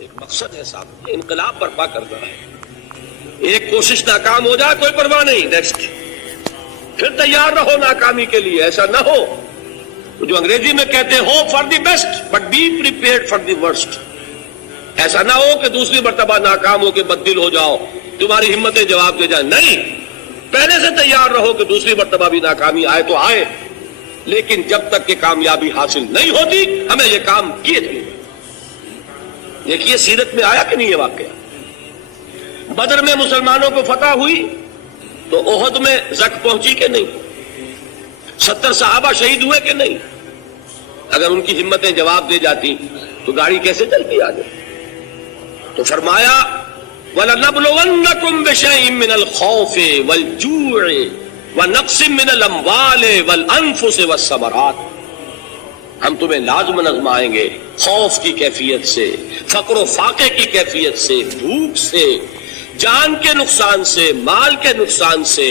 ایک مقصد ہے صاحب، انقلاب برپا کرنا ہے. ایک کوشش ناکام ہو جائے کوئی پرواہ نہیں، نیکسٹ پھر تیار رہو ناکامی کے لیے. ایسا نہ ہو جو انگریزی میں کہتے ہیں hope for the best but be prepared for the worst. ایسا نہ ہو کہ دوسری مرتبہ ناکام ہو کے بددل ہو جاؤ، تمہاری ہمتیں جواب دے جائیں. نہیں، پہلے سے تیار رہو کہ دوسری مرتبہ بھی ناکامی آئے تو آئے، لیکن جب تک کہ کامیابی حاصل نہیں ہوتی ہمیں یہ کام کیے تھے. دیکھیے سیرت میں آیا کہ نہیں یہ واقعہ. بدر میں مسلمانوں کو فتح ہوئی تو احد میں زک پہنچی کہ نہیں؟ 70 صحابہ شہید ہوئے کہ نہیں؟ اگر ان کی ہمتیں جواب دے جاتی تو گاڑی کیسے چلتی آگے؟ تو فرمایا وَلَنَبْلُوَنَّكُمْ بِشَيْءٍ مِّنَ الْخَوْفِ وَالْجُوعِ وَنَقْصٍ مِّنَ الْأَمْوَالِ وَالْأَنفُسِ وَالثَّمَرَاتِ. ہم تمہیں لازم آزمائیں گے خوف کی کیفیت سے، فقر و فاقے کی کیفیت سے، بھوک سے، جان کے نقصان سے، مال کے نقصان سے،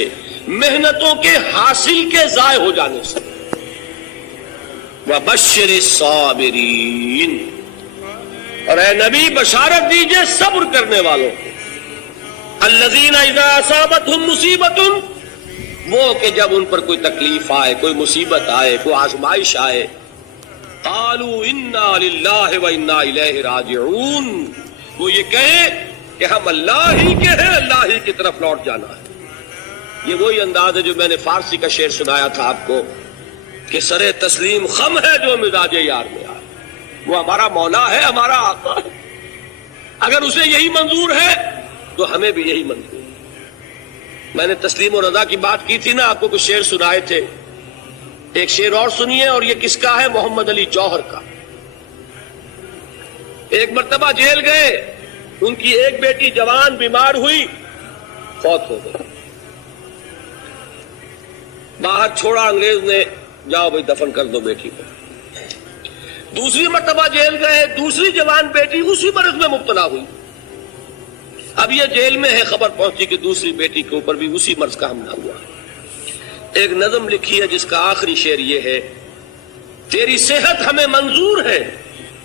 محنتوں کے حاصل کے ضائع ہو جانے سے. وَبَشِّرِ الصَّابِرِينَ، اور اے نبی بشارت دیجئے صبر کرنے والوں کو. الَّذِينَ إِذَا أَصَابَتْهُمْ مُصِيبَةٌ، وہ کہ جب ان پر کوئی تکلیف آئے، کوئی مصیبت آئے، کوئی آزمائش آئے، قَالُوا إِنَّا لِلَّهِ وَإِنَّا إِلَيْهِ رَاجِعُونَ، وہ یہ کہیں کہ ہم اللہ ہی کے ہیں، اللہ ہی کی طرف لوٹ جانا ہے. یہ وہی انداز ہے جو میں نے فارسی کا شعر سنایا تھا آپ کو کہ سرے تسلیم خم ہے جو مزاج یار میں آئے. وہ ہمارا مولا ہے، ہمارا آقا ہے، اگر اسے یہی منظور ہے تو ہمیں بھی یہی منظور ہے. میں نے تسلیم و رضا کی بات کی تھی نا، آپ کو کچھ شعر سنائے تھے. ایک شعر اور سنیے، اور یہ کس کا ہے؟ محمد علی جوہر کا. ایک مرتبہ جیل گئے، ان کی ایک بیٹی جوان بیمار ہوئی، فوت ہو گئی. باہر چھوڑا انگریز نے، جاؤ بھائی دفن کر دو بیٹی کو. دوسری مرتبہ جیل گئے، دوسری جوان بیٹی اسی مرض میں مبتلا ہوئی. اب یہ جیل میں ہے، خبر پہنچی کہ دوسری بیٹی کے اوپر بھی اسی مرض کا حملہ ہوا. ایک نظم لکھی ہے جس کا آخری شعر یہ ہے: تیری صحت ہمیں منظور ہے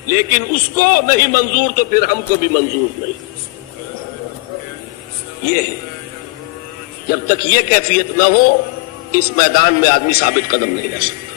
لیکن اس کو نہیں منظور تو پھر ہم کو بھی منظور نہیں. یہ ہے، جب تک یہ کیفیت نہ ہو اس میدان میں آدمی ثابت قدم نہیں رہ سکتا.